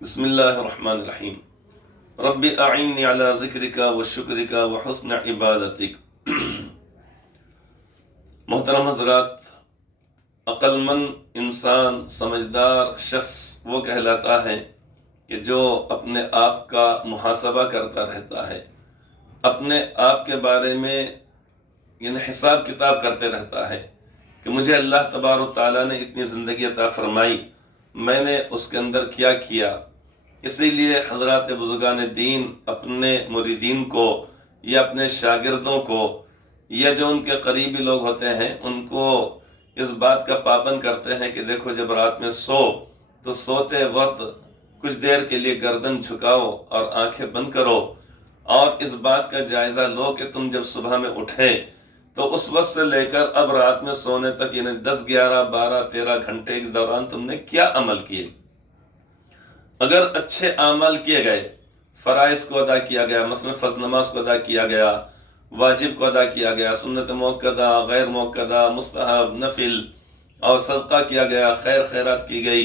بسم اللہ الرحمن الرحیم۔ رب اعنی علی ذکرک و شکرک و حسن عبادتک۔ محترم حضرات، عقل مند انسان، سمجھدار شخص وہ کہلاتا ہے کہ جو اپنے آپ کا محاسبہ کرتا رہتا ہے، اپنے آپ کے بارے میں حساب کتاب کرتے رہتا ہے کہ مجھے اللہ تبارک و تعالیٰ نے اتنی زندگی عطا فرمائی، میں نے اس کے اندر کیا کیا۔ اسی لیے حضرات بزرگان دین اپنے مریدین کو یا اپنے شاگردوں کو یا جو ان کے قریبی لوگ ہوتے ہیں ان کو اس بات کا پابند کرتے ہیں کہ دیکھو جب رات میں سو تو سوتے وقت کچھ دیر کے لیے گردن جھکاؤ اور آنکھیں بند کرو، اور اس بات کا جائزہ لو کہ تم جب صبح میں اٹھے تو اس وقت سے لے کر اب رات میں سونے تک، یعنی 10 11 12 13 گھنٹے کے دوران تم نے کیا عمل کیے۔ اگر اچھے اعمال کیے گئے، فرائض کو ادا کیا گیا، مثلا فرض نماز کو ادا کیا گیا، واجب کو ادا کیا گیا، سنت موقدہ، غیر موقدہ، مستحب، نفل، اور صدقہ کیا گیا، خیر خیرات کی گئی،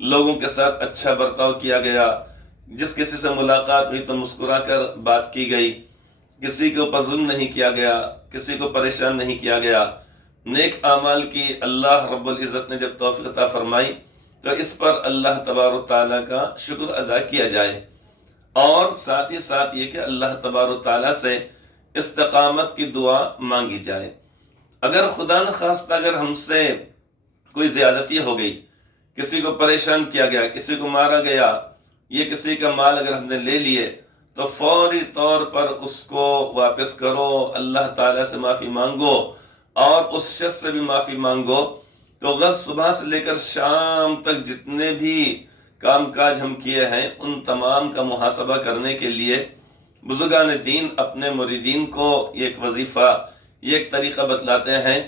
لوگوں کے ساتھ اچھا برتاؤ کیا گیا، جس کسی سے ملاقات ہوئی تو مسکرا کر بات کی گئی، کسی کے اوپر ظلم نہیں کیا گیا، کسی کو پریشان نہیں کیا گیا، نیک اعمال کی اللہ رب العزت نے جب توفیق عطا فرمائی تو اس پر اللہ تبارک تعالیٰ کا شکر ادا کیا جائے، اور ساتھ ہی ساتھ یہ کہ اللہ تبارک تعالیٰ سے استقامت کی دعا مانگی جائے۔ اگر خدا نخواستہ اگر ہم سے کوئی زیادتی ہو گئی، کسی کو پریشان کیا گیا، کسی کو مارا گیا، یہ کسی کا مال اگر ہم نے لے لیے تو فوری طور پر اس کو واپس کرو، اللہ تعالیٰ سے معافی مانگو، اور اس شخص سے بھی معافی مانگو۔ تو غد صبح سے لے کر شام تک جتنے بھی کام کاج ہم کیے ہیں ان تمام کا محاسبہ کرنے کے لیے بزرگان دین اپنے مریدین کو یہ ایک وظیفہ، یہ ایک طریقہ بتلاتے ہیں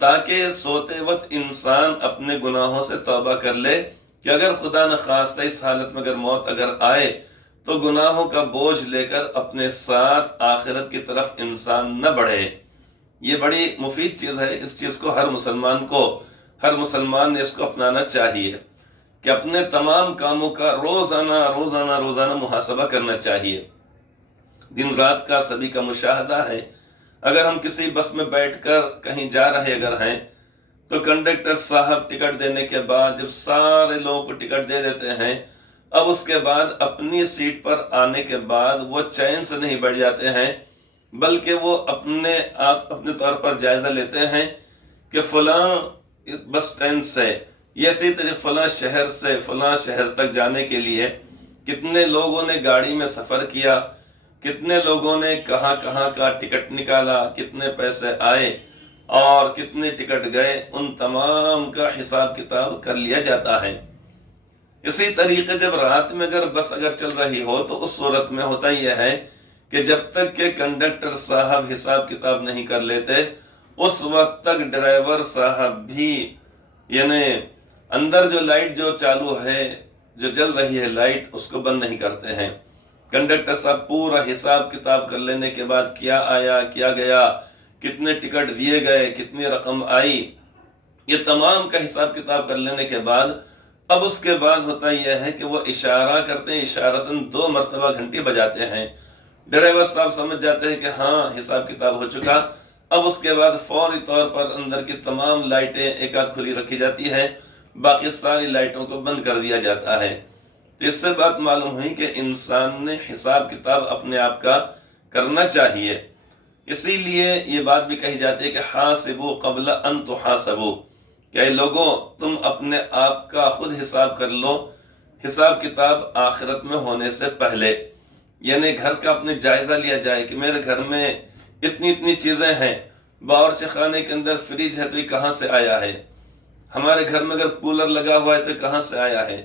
تاکہ سوتے وقت انسان اپنے گناہوں سے توبہ کر لے کہ اگر خدا نخواستہ اس حالت میں اگر موت اگر آئے تو گناہوں کا بوجھ لے کر اپنے ساتھ آخرت کی طرف انسان نہ بڑھے۔ یہ بڑی مفید چیز ہے، اس چیز کو ہر مسلمان نے اس کو اپنانا چاہیے کہ اپنے تمام کاموں کا روزانہ محاسبہ کرنا چاہیے۔ دن رات کا سبھی کا مشاہدہ ہے، اگر ہم کسی بس میں بیٹھ کر کہیں جا رہے اگر ہیں تو کنڈکٹر صاحب ٹکٹ دینے کے بعد جب سارے لوگوں کو ٹکٹ دے دیتے ہیں، اب اس کے بعد اپنی سیٹ پر آنے کے بعد وہ چین سے نہیں بیٹھ جاتے ہیں، بلکہ وہ اپنے طور پر جائزہ لیتے ہیں کہ فلاں بس اسٹینڈ سے یا اسی طرح فلاں شہر سے فلاں شہر تک جانے کے لیے کتنے لوگوں نے گاڑی میں سفر کیا، کتنے لوگوں نے کہاں کہاں کا ٹکٹ نکالا، کتنے پیسے آئے اور کتنے ٹکٹ گئے، ان تمام کا حساب کتاب کر لیا جاتا ہے۔ اسی طریقے جب رات میں اگر بس اگر چل رہی ہو تو اس صورت میں ہوتا یہ ہے کہ جب تک کہ کنڈکٹر صاحب حساب کتاب نہیں کر لیتے اس وقت تک ڈرائیور صاحب بھی یعنی اندر جو لائٹ جو چالو ہے، جو جل رہی ہے لائٹ، اس کو بند نہیں کرتے ہیں۔ کنڈکٹر صاحب پورا حساب کتاب کر لینے کے بعد کیا آیا کیا گیا، کتنے ٹکٹ دیے گئے، کتنی رقم آئی، یہ تمام کا حساب کتاب کر لینے کے بعد اب اس کے بعد ہوتا یہ ہے کہ وہ اشارہ کرتے ہیں، اشارتاً 2 مرتبہ گھنٹی بجاتے ہیں، ڈرائیور صاحب سمجھ جاتے ہیں کہ ہاں حساب کتاب ہو چکا۔ اب اس کے بعد فوری طور پر اندر کی تمام لائٹیں ایک آدھ کھلی رکھی جاتی ہیں، باقی ساری لائٹوں کو بند کر دیا جاتا ہے۔ تو اس سے بات معلوم ہوئی کہ انسان نے حساب کتاب اپنے آپ کا کرنا چاہیے۔ اسی لیے یہ بات بھی کہی جاتی ہے کہ حاسبوا قبل ان تحاسبوا، کہ اے لوگوں تم اپنے آپ کا خود حساب کر لو، حساب کتاب آخرت میں ہونے سے پہلے، یعنی گھر کا اپنے جائزہ لیا جائے کہ میرے گھر میں اتنی چیزیں ہیں، باورچی خانے کے اندر فریج ہے تو یہ کہاں سے آیا ہے، ہمارے گھر میں اگر کولر لگا ہوا ہے تو یہ کہاں سے آیا ہے،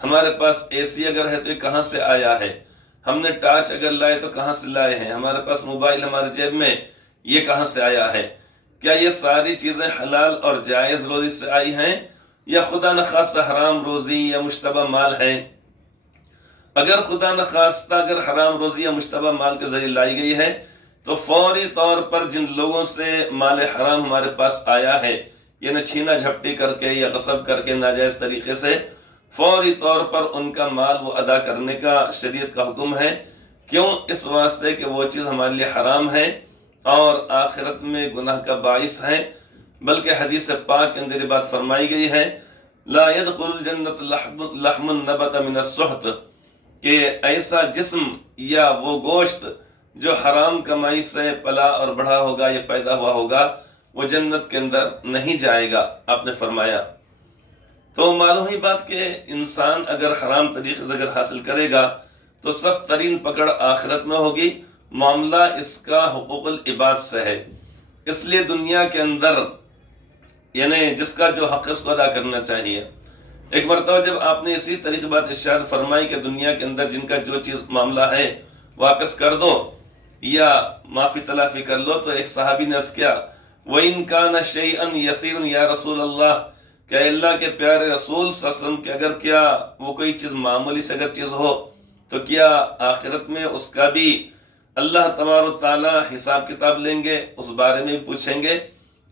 ہمارے پاس اے سی اگر ہے تو یہ کہاں سے آیا ہے، ہم نے ٹارچ اگر لائے تو کہاں سے لائے ہیں، ہمارے پاس موبائل ہمارے جیب میں، یہ کہاں سے آیا ہے، کیا یہ ساری چیزیں حلال اور جائز روزی سے آئی ہیں یا خدا نخواستہ حرام روزی یا مشتبہ مال ہے؟ اگر خدا نخواستہ اگر حرام روزی یا مشتبہ مال کے ذریعے لائی گئی ہے تو فوری طور پر جن لوگوں سے مال حرام ہمارے پاس آیا ہے، یعنی چھینا جھپٹی کر کے یا غصب کر کے ناجائز طریقے سے، فوری طور پر ان کا مال وہ ادا کرنے کا شریعت کا حکم ہے۔ کیوں؟ اس واسطے کہ وہ چیز ہمارے لیے حرام ہے اور آخرت میں گناہ کا باعث ہے۔ بلکہ حدیث پاک کے اندر یہ بات فرمائی گئی ہے، لا يدخل الجنت لحم نبت من السحت، کہ ایسا جسم یا وہ گوشت جو حرام کمائی سے پلا اور بڑھا ہوگا یا پیدا ہوا ہوگا وہ جنت کے اندر نہیں جائے گا، آپ نے فرمایا۔ تو معلوم ہی بات کہ انسان اگر حرام طریقے سے اگر حاصل کرے گا تو سخت ترین پکڑ آخرت میں ہوگی۔ معاملہ اس کا حقوق العباد سے ہے، اس لیے دنیا کے اندر یعنی جس کا جو حق ہے اس کو ادا کرنا چاہیے۔ ایک مرتبہ جب آپ نے اسی طریقے بات ارشاد فرمائی کہ دنیا کے اندر جن کا جو چیز معاملہ ہے واپس کر دو یا معافی تلافی کر لو، تو ایک صحابی نے عرض کیا، وَإِن كَانَ شَيْئًا يَسِيرًا یا رسول اللہ، کہ اللہ کے پیارے رسول صلی اللہ علیہ وسلم کہ اگر کیا وہ کوئی چیز معمولی سے اگر چیز ہو تو کیا آخرت میں اس کا بھی اللہ تبارک و تعالیٰ حساب کتاب لیں گے، اس بارے میں بھی پوچھیں گے؟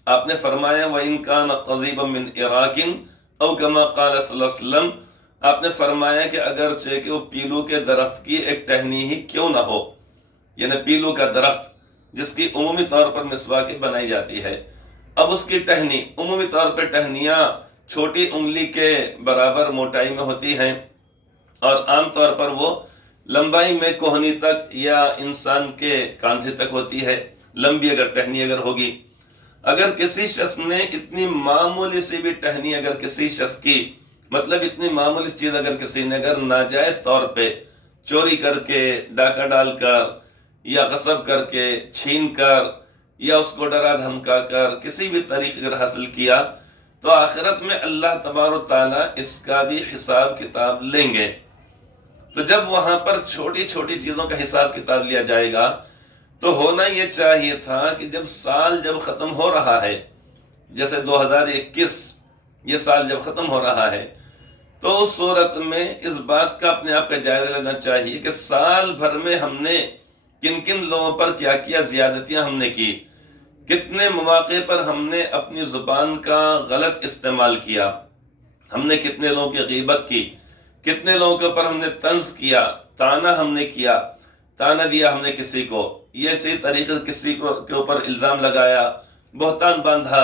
آپ نے فرمایا وَإِن كَانَ قَضِيبًا مِّنْ عِرَاقٍ او کما قال صلی اللہ علیہ وسلم، آپ نے فرمایا کہ اگرچہ کہ وہ پیلو کے درخت کی ایک ٹہنی ہی کیوں نہ ہو، یعنی پیلو کا درخت جس کی عمومی طور پر مسواک بنائی جاتی ہے، اب اس کی ٹہنی، عمومی طور پر ٹہنیاں چھوٹی انگلی کے برابر موٹائی میں ہوتی ہیں اور عام طور پر وہ لمبائی میں کوہنی تک یا انسان کے کاندھے تک ہوتی ہے، لمبی اگر ٹہنی اگر ہوگی۔ اگر کسی شخص نے اتنی معمولی سی بھی ٹہنی اگر کسی شخص کی، مطلب اتنی معمولی چیز اگر کسی نے اگر ناجائز طور پہ چوری کر کے، ڈاکہ ڈال کر یا غصب کر کے، چھین کر یا اس کو ڈرا دھمکا کر کسی بھی طریقے اگر حاصل کیا تو آخرت میں اللہ تبارک و تعالیٰ اس کا بھی حساب کتاب لیں گے۔ تو جب وہاں پر چھوٹی چھوٹی چیزوں کا حساب کتاب لیا جائے گا تو ہونا یہ چاہیے تھا کہ جب سال جب ختم ہو رہا ہے، جیسے 2021 یہ سال جب ختم ہو رہا ہے، تو اس صورت میں اس بات کا اپنے آپ کا جائزہ لینا چاہیے کہ سال بھر میں ہم نے کن کن لوگوں پر کیا کیا زیادتیاں ہم نے کی، کتنے مواقع پر ہم نے اپنی زبان کا غلط استعمال کیا، ہم نے کتنے لوگوں کی غیبت کی، کتنے لوگوں کے اوپر ہم نے طنز کیا، تانا ہم نے کیا، تانا دیا ہم نے کسی کو، یہ اسی طریقے سے کسی کو کے اوپر الزام لگایا، بہتان باندھا۔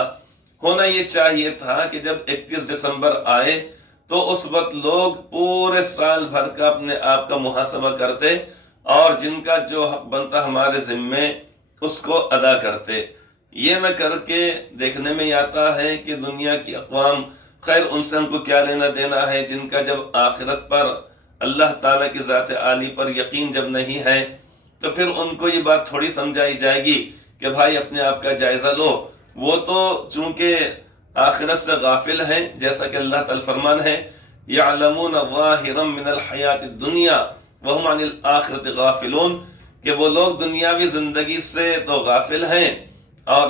ہونا یہ چاہیے تھا کہ جب 31 دسمبر آئے تو اس وقت لوگ پورے سال بھر کا اپنے آپ کا محاسبہ کرتے اور جن کا جو حق بنتا ہمارے ذمے اس کو ادا کرتے۔ یہ نہ کر کے دیکھنے میں آتا ہے کہ دنیا کی اقوام، خیر ان سے ہم کو کیا لینا دینا ہے، جن کا جب آخرت پر اللہ تعالیٰ کی ذات عالی پر یقین جب نہیں ہے تو پھر ان کو یہ بات تھوڑی سمجھائی جائے گی کہ بھائی اپنے آپ کا جائزہ لو۔ وہ تو چونکہ آخرت سے غافل ہیں، جیسا کہ اللہ تعالیٰ فرمان ہے یعلمون ظاہرا من الحیات الدنیا وہم عن الآخرت غافلون، کہ وہ لوگ دنیاوی زندگی سے تو غافل ہیں اور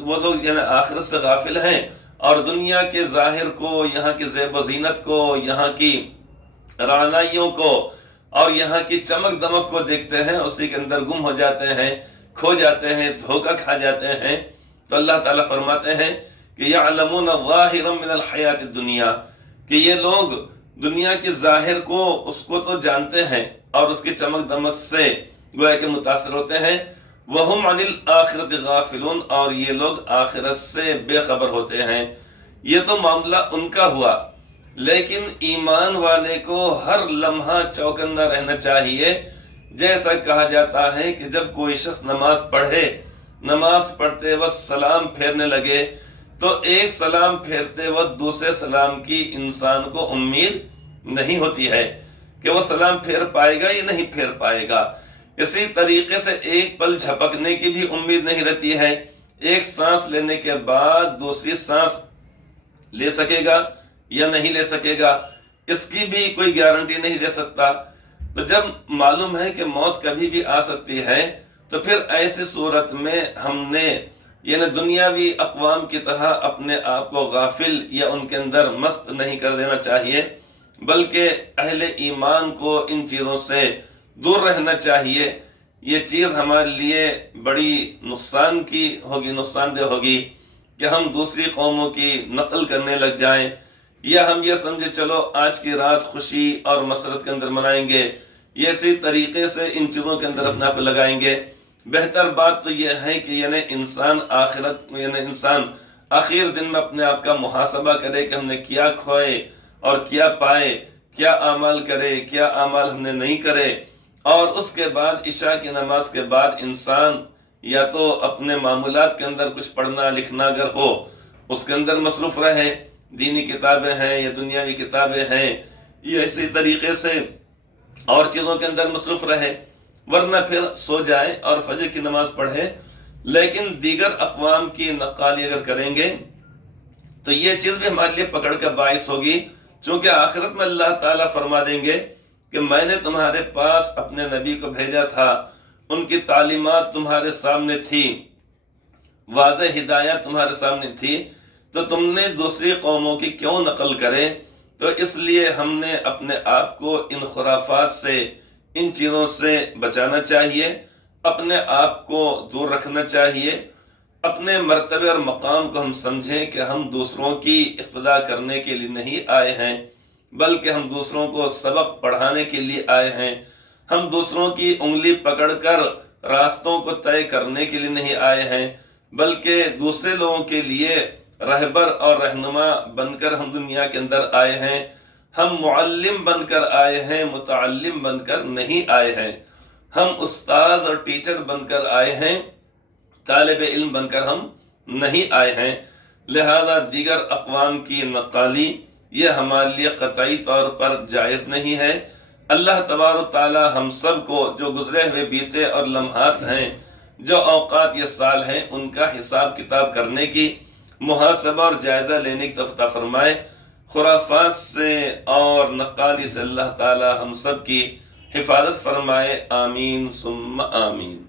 وہ لوگ یعنی آخرت سے غافل ہیں اور دنیا کے ظاہر کو، یہاں کی زیب و زینت کو، یہاں کی رعنائیوں کو اور یہاں کی چمک دمک کو دیکھتے ہیں، اسی کے اندر گم ہو جاتے ہیں، کھو جاتے ہیں، دھوکہ کھا جاتے ہیں۔ تو اللہ تعالیٰ فرماتے ہیں کہ یعلمون ظاہرا من الحیات الدنیا، کہ یہ لوگ دنیا کی ظاہر کو، اس کو تو جانتے ہیں اور اس کی چمک دمک سے گویا کہ متاثر ہوتے ہیں، وہم عن الآخرت غافلون، اور یہ لوگ آخرت سے بے خبر ہوتے ہیں۔ یہ تو معاملہ ان کا ہوا، لیکن ایمان والے کو ہر لمحہ چوکنا رہنا چاہیے۔ جیسا کہا جاتا ہے کہ جب کوئی شخص نماز پڑھے، نماز پڑھتے وقت سلام پھیرنے لگے تو ایک سلام پھیرتے وقت دوسرے سلام کی انسان کو امید نہیں ہوتی ہے کہ وہ سلام پھیر پائے گا یا نہیں پھیر پائے گا۔ اسی طریقے سے ایک پل جھپکنے کی بھی امید نہیں رہتی ہے، ایک سانس لینے کے بعد دوسری سانس لے سکے گا یا نہیں لے سکے گا، اس کی بھی کوئی گارنٹی نہیں دے سکتا۔ تو جب معلوم ہے کہ موت کبھی بھی آ سکتی ہے تو پھر ایسی صورت میں ہم نے یعنی دنیاوی اقوام کی طرح اپنے آپ کو غافل یا ان کے اندر مست نہیں کر دینا چاہیے، بلکہ اہل ایمان کو ان چیزوں سے دور رہنا چاہیے۔ یہ چیز ہمارے لیے بڑی نقصان دہ ہوگی کہ ہم دوسری قوموں کی نقل کرنے لگ جائیں یا ہم یہ سمجھے چلو آج کی رات خوشی اور مسرت کے اندر منائیں گے، یہ اسی طریقے سے ان چیزوں کے اندر اپنے آپ کو لگائیں گے۔ بہتر بات تو یہ ہے کہ یعنی انسان آخر دن میں اپنے آپ کا محاسبہ کرے کہ ہم نے کیا کھوئے اور کیا پائے، کیا اعمال کرے، کیا اعمال ہم نے نہیں کرے، اور اس کے بعد عشاء کی نماز کے بعد انسان یا تو اپنے معمولات کے اندر کچھ پڑھنا لکھنا اگر ہو اس کے اندر مصروف رہے، دینی کتابیں ہیں یا دنیاوی کتابیں ہیں، یہ اسی طریقے سے اور چیزوں کے اندر مصروف رہے، ورنہ پھر سو جائے اور فجر کی نماز پڑھے۔ لیکن دیگر اقوام کی نقالی اگر کریں گے تو یہ چیز بھی ہمارے لیے پکڑ کا باعث ہوگی، چونکہ آخرت میں اللہ تعالیٰ فرما دیں گے کہ میں نے تمہارے پاس اپنے نبی کو بھیجا تھا، ان کی تعلیمات تمہارے سامنے تھی، واضح ہدایت تمہارے سامنے تھی، تو تم نے دوسری قوموں کی کیوں نقل کرے؟ تو اس لیے ہم نے اپنے آپ کو ان خرافات سے، ان چیزوں سے بچانا چاہیے، اپنے آپ کو دور رکھنا چاہیے، اپنے مرتبے اور مقام کو ہم سمجھیں کہ ہم دوسروں کی اقتداء کرنے کے لیے نہیں آئے ہیں، بلکہ ہم دوسروں کو سبق پڑھانے کے لیے آئے ہیں، ہم دوسروں کی انگلی پکڑ کر راستوں کو طے کرنے کے لیے نہیں آئے ہیں، بلکہ دوسرے لوگوں کے لیے رہبر اور رہنما بن کر ہم دنیا کے اندر آئے ہیں۔ ہم معلم بن کر آئے ہیں، متعلم بن کر نہیں آئے ہیں۔ ہم استاذ اور ٹیچر بن کر آئے ہیں، طالب علم بن کر ہم نہیں آئے ہیں۔ لہذا دیگر اقوام کی نقالی یہ ہمارے لیے قطعی طور پر جائز نہیں ہے۔ اللہ تبارک و تعالی ہم سب کو جو گزرے ہوئے بیتے اور لمحات ہیں، جو اوقات یہ سال ہیں، ان کا حساب کتاب کرنے کی، محاسبہ اور جائزہ لینے کی توفیق عطا فرمائے۔ خرافات سے اور نقالی سے اللہ تعالی ہم سب کی حفاظت فرمائے، آمین ثم آمین۔